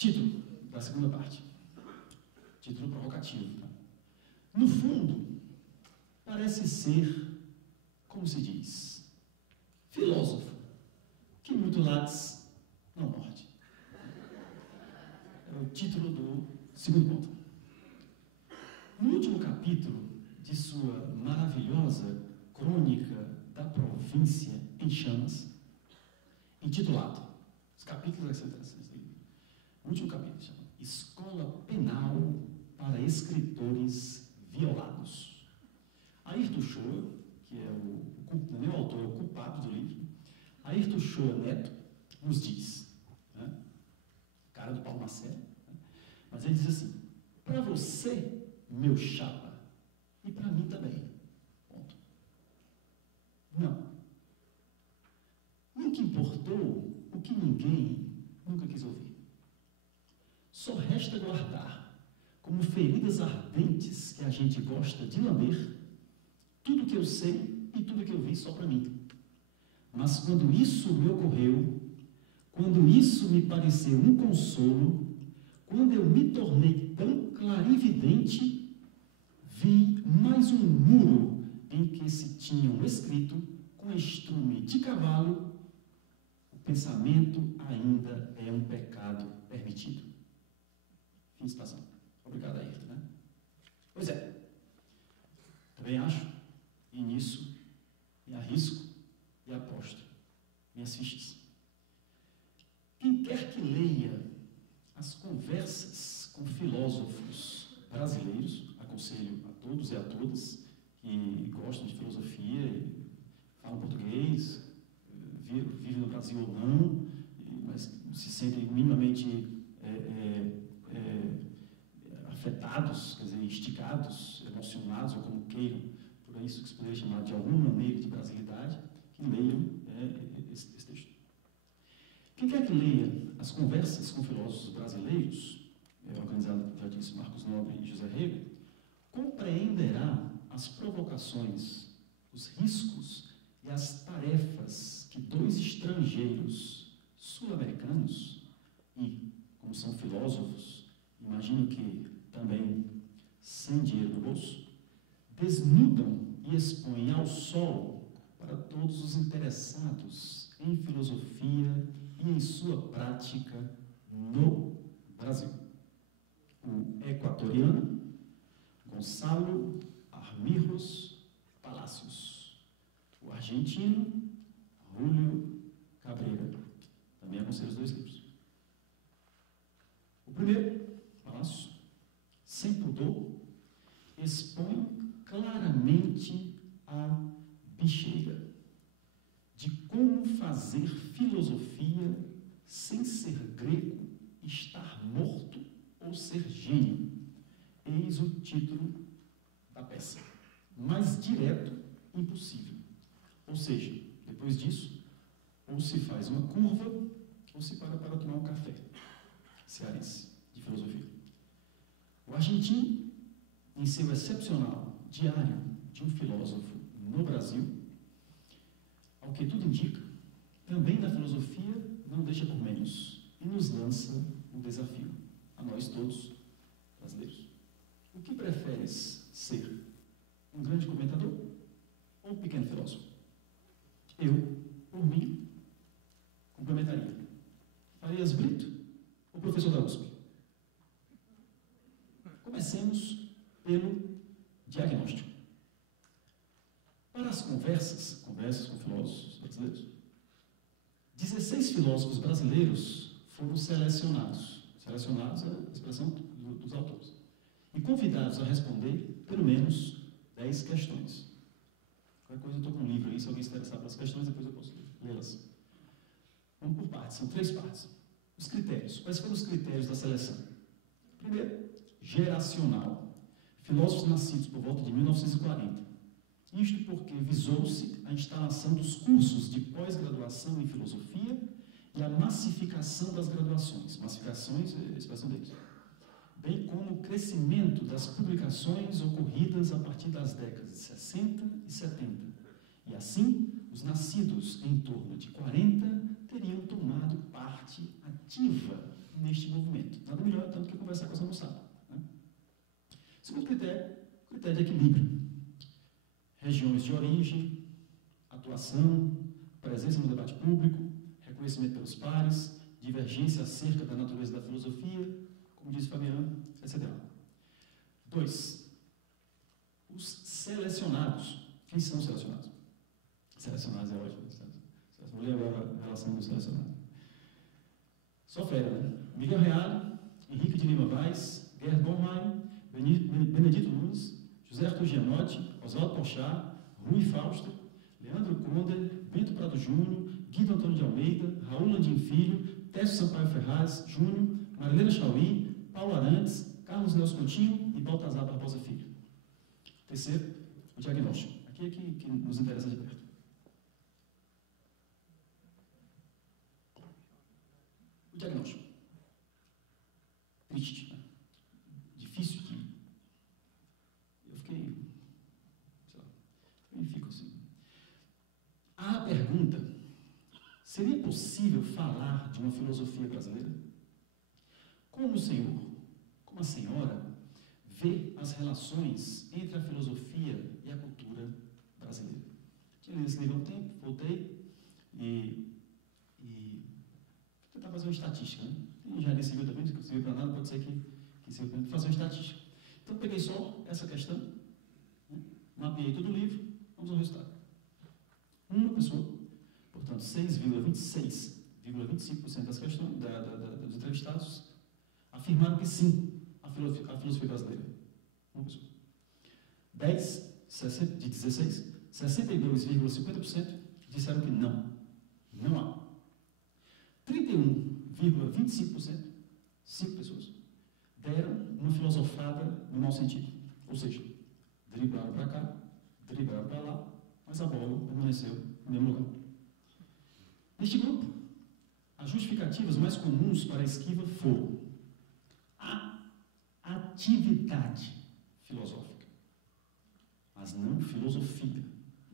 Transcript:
Título da segunda parte. Título provocativo. Tá? No fundo, parece ser, como se diz, filósofo, que muito lades não morde. É o título do segundo ponto. No último capítulo de sua maravilhosa crônica da província em chamas, intitulado, os capítulos são interessantes, o último capítulo chama Escola Penal para Escritores Violados. Ayrton Shoa, que é o autor, o culpado do livro, Ayrton Shoa Neto, nos diz, né, cara do Paulo Marcelo, né, mas ele diz assim, para você, meu chapa, e para mim também, ponto. Não. Nunca importou o que ninguém nunca quis ouvir. Só resta guardar, como feridas ardentes que a gente gosta de lamber, tudo que eu sei e tudo que eu vi só para mim. Mas quando isso me ocorreu, quando isso me pareceu um consolo, quando eu me tornei tão clarividente, vi mais um muro em que se tinham escrito, com estrume de cavalo, o pensamento ainda é um pecado permitido. Fim de citação. Obrigado, Ayrton, né? Pois é. Também acho, e nisso, me arrisco e aposto minhas fichas. Quem quer que leia as conversas com filósofos brasileiros, aconselho a todos e a todas que gostam de filosofia, falam português, vivem no Brasil ou não, mas se sentem minimamente afetados, quer dizer, instigados, emocionados, ou como queiram, por isso que se poderia chamar de alguma maneira de brasilidade, que leiam esse texto. Quem quer que leia as conversas com filósofos brasileiros, organizado, já disse, Marcos Nobre e José Rego, compreenderá as provocações, os riscos e as tarefas que dois estrangeiros sul-americanos, e, como são filósofos, imagino que também sem dinheiro no bolso, desnudam e expõem ao sol para todos os interessados em filosofia e em sua prática no Brasil. O equatoriano Gonçalo Armijos Palacios, o argentino Julio Cabrera. Também aconselho os dois livros. O primeiro, Palacios, sem pudor, expõe claramente a bicheira de como fazer filosofia sem ser grego, estar morto ou ser gênio. Eis o título da peça. Mais direto, impossível. Ou seja, depois disso, ou se faz uma curva, ou se para tomar um café cearense de filosofia. O argentino, em seu excepcional Diário de um Filósofo no Brasil, ao que tudo indica, também na filosofia não deixa por menos e nos lança um desafio, a nós todos brasileiros. O que preferes ser? Um grande comentador ou um pequeno filósofo? Eu, por mim, complementaria. Farias Brito ou professor da USP? Comecemos pelo diagnóstico. Para as conversas com filósofos brasileiros, 16 filósofos brasileiros foram selecionados é a expressão dos autores, e convidados a responder pelo menos 10 questões. Qualquer coisa eu estou com um livro aí, se alguém se interessar pelas questões, depois eu posso lê-las. Vamos por partes, são 3 partes. Os critérios. Quais foram os critérios da seleção? Primeiro, geracional. Filósofos nascidos por volta de 1940. Isto porque visou-se a instalação dos cursos de pós-graduação em filosofia e a massificação das graduações. Massificações é a expressão deles. Bem como o crescimento das publicações ocorridas a partir das décadas de 60 e 70. E assim, os nascidos em torno de 40 teriam tomado parte ativa neste movimento. Nada melhor tanto que conversar com essa moçada. Né? Segundo critério de equilíbrio. Regiões de origem, atuação, presença no debate público, reconhecimento pelos pares, divergência acerca da natureza da filosofia, como disse Fabiano, etc. 2. Os selecionados. Quem são os selecionados? Selecionados é ótimo. Vou ler agora a relação dos selecionados. Só fera, né? Miguel Reale, Henrique de Lima Vaz, Gerd Bornheim, Benedito Nunes, José Arthur Gianotti, Oswaldo Porchat, Rui Fausto, Leandro Conder, Bento Prado Júnior, Guido Antônio de Almeida, Raul Landim Filho, Técio Sampaio Ferraz Júnior, Marilena Chauí, Paulo Arantes, Carlos Nelson Coutinho e Baltazar Barbosa Filho. Terceiro, o diagnóstico. Aqui é que nos interessa de perto. O diagnóstico. Triste, né? Difícil que eu fiquei, sei lá, eu fico assim. A pergunta: seria possível falar de uma filosofia brasileira? Como o senhor, como a senhora, vê as relações entre a filosofia e a cultura brasileira? Tinha lido esse livro há um tempo, voltei e vou tentar fazer uma estatística, né? Tem engenharia civil também, que não serviu para nada, pode ser que sirva para fazer uma estatística. Então, peguei só essa questão, né? Mapeei todo o livro, vamos ao resultado. Uma pessoa, portanto, 6,25% das questões, dos entrevistados afirmaram que sim, a filosofia brasileira. Uma pessoa. 16, 62,50% disseram que não. Não há. 31,25%, 5 pessoas, deram uma filosofada no mau sentido. Ou seja, driblaram para cá, driblaram para lá, mas a bola permaneceu no mesmo lugar. Neste grupo, as justificativas mais comuns para a esquiva foram a atividade filosófica, mas não filosofia.